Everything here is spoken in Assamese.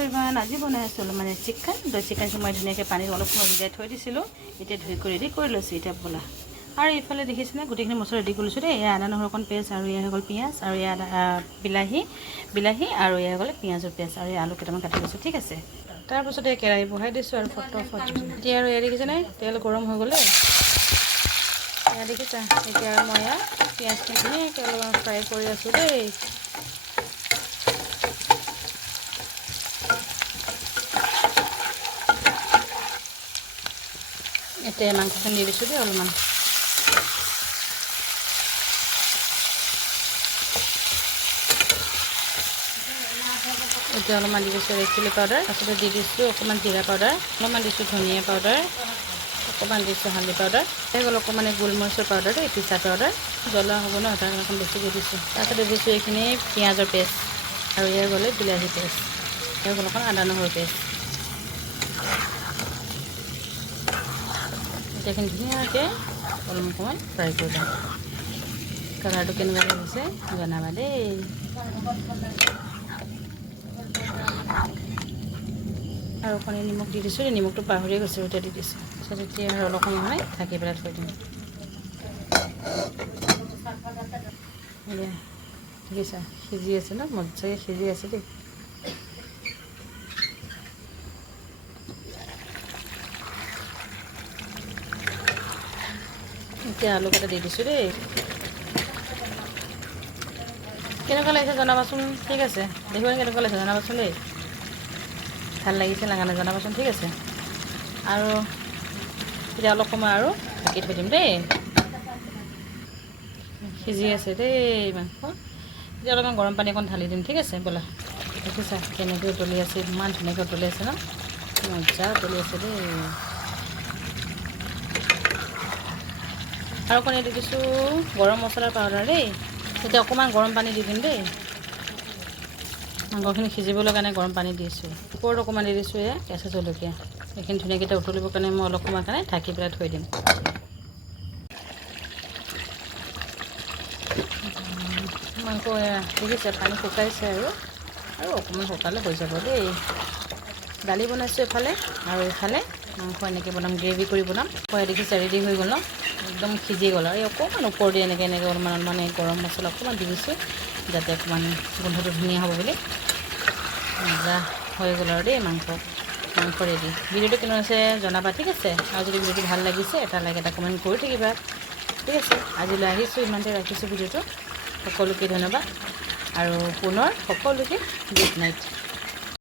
এভৰিৱান, আজি বনাই আছোঁ মানে চিকেন। চিকেনটো মই ধুনীয়াকৈ পানীত অলপ সময় ভিজাই থৈ দিছিলোঁ। এতিয়া ধুই কৰি ৰেডি কৰি লৈছোঁ এতিয়া বলা। আৰু এইফালে দেখিছেনে গোটেইখিনি মছলা ৰেডি কৰি লৈছোঁ দেই। এয়া আদা নহৰু অকণ পেষ্ট, আৰু এয়া হৈ গ'ল পিঁয়াজ, আৰু এয়া বিলাহী, আৰু এয়া হৈ গ'ল পিঁয়াজৰ পেষ্ট, আৰু আলু কেইটামান কাটি লৈছোঁ। ঠিক আছে, তাৰপাছত এই কেৰাহী বহাই দিছোঁ আৰু ফটফট এতিয়া আৰু এয়া দেখিছেনে তেল গৰম হৈ গ'লে এয়া দেখিছা। এতিয়া আৰু মই এয়া পিঁয়াজখিনি ধুনীয়াকৈ অলপমান ফ্ৰাই কৰি আছোঁ দেই। এতিয়া মাংসখিনি দি দিছোঁ দেই অলপমান। এতিয়া অলপমান দি দিছোঁ ৰেড চিলি পাউডাৰ, তাৰপিছতে দি দিছোঁ অকণমান জিৰা পাউডাৰ, অলপমান দিছোঁ ধনিয়া পাউডাৰ, অকণমান দিছোঁ হালধি পাউডাৰ, হৈ গ'ল অকণমান গোলমৰিচৰ পাউডাৰ দেই, পিঠা পাউডাৰ। জ্বলা হ'ব ন, তাৰ অকণ বেছিকৈ দিছোঁ। তাৰপিছতে দিছোঁ এইখিনি পিঁয়াজৰ পেষ্ট, আৰু ইয়াৰ গ'লে বিলাহী পেষ্ট, ইয়াৰ গ'ল অকণ আদা নহৰু পেষ্ট। এতিয়াখিনি ধুনীয়াকৈ অলপমান সময় ফ্ৰাই কৰি লওঁ। কালাৰটো কেনেকুৱা লাগিছে জনাবা দেই। আৰু অকণি নিমখ দি দিছোঁ, নিমখটো পাহৰিয়ে গৈছোঁ, এতিয়া দি দিছোঁ। তাৰপিছত এতিয়া আৰু অলপ সময় ঢাকি পেলাই থৈ দিম। দেখিছা সিজি আছে ন, মজাকৈ সিজি আছে দেই। এতিয়া আলু কেইটা দি দিছোঁ দেই। কেনেকুৱা লাগিছে জনাবাচোন। ঠিক আছে, দেখিবলৈ কেনেকুৱা লাগিছে জনাবাচোন দেই। ভাল লাগিছে লগা নাই জনাবাচোন। ঠিক আছে, আৰু এতিয়া অলপ সময় আৰু ঢাকি থৈ দিম দেই। সিজি আছে দেই মাংস। এতিয়া অলপমান গৰম পানী অকণ ঢালি দিম। ঠিক আছে ব'লা। দেখিছা কেনেকৈ উতলি আছে, ইমান ধুনীয়াকৈ উতলি আছে ন, মজা উতলি আছে দেই। আৰু অকণ দি দিছোঁ গৰম মছলাৰ পাউডাৰ দেই। এতিয়া অকণমান গৰম পানী দি দিম দেই। মাংসখিনি সিজিবলৈ কাৰণে গৰম পানী দিছোঁ। ওপৰত অকণমান দি দিছোঁ এয়া কেঁচা জলকীয়া। এইখিনি ধুনীয়াকৈ উতলিবৰ কাৰণে মই অলপ সময় কাৰণে ঢাকি পেলাই থৈ দিম। মাংস দেখিছে পানী শুকাইছে, আৰু অকণমান শুকালে হৈ যাব দেই। দালি বনাইছোঁ এফালে, আৰু এইফালে মাংস এনেকৈ বনাম, গ্ৰেভি কৰি বনাম। দেখিছে ৰেডি হৈ গ'ল ন, একদম সিজি গ'ল। আৰু এই অকণমান ওপৰত দি এনেকৈ অলপমান মানে গৰম মছলা অকণমান দি দিছোঁ, যাতে অকণমান গোন্ধটো ধুনীয়া হ'ব বুলি। মজা হৈ গ'ল আৰু দেই মাংস ৰেডি। ভিডিঅ'টো কেনে আছে জনাবা। ঠিক আছে, আৰু যদি ভিডিঅ'টো ভাল লাগিছে এটা লাইক এটা কমেণ্ট কৰি থাকিবা। ঠিক আছে, আজিলৈ আহিছোঁ, ইমানতে ৰাখিছোঁ ভিডিঅ'টো। সকলোকে ধন্যবাদ, আৰু পুনৰ সকলোকে গুড নাইট।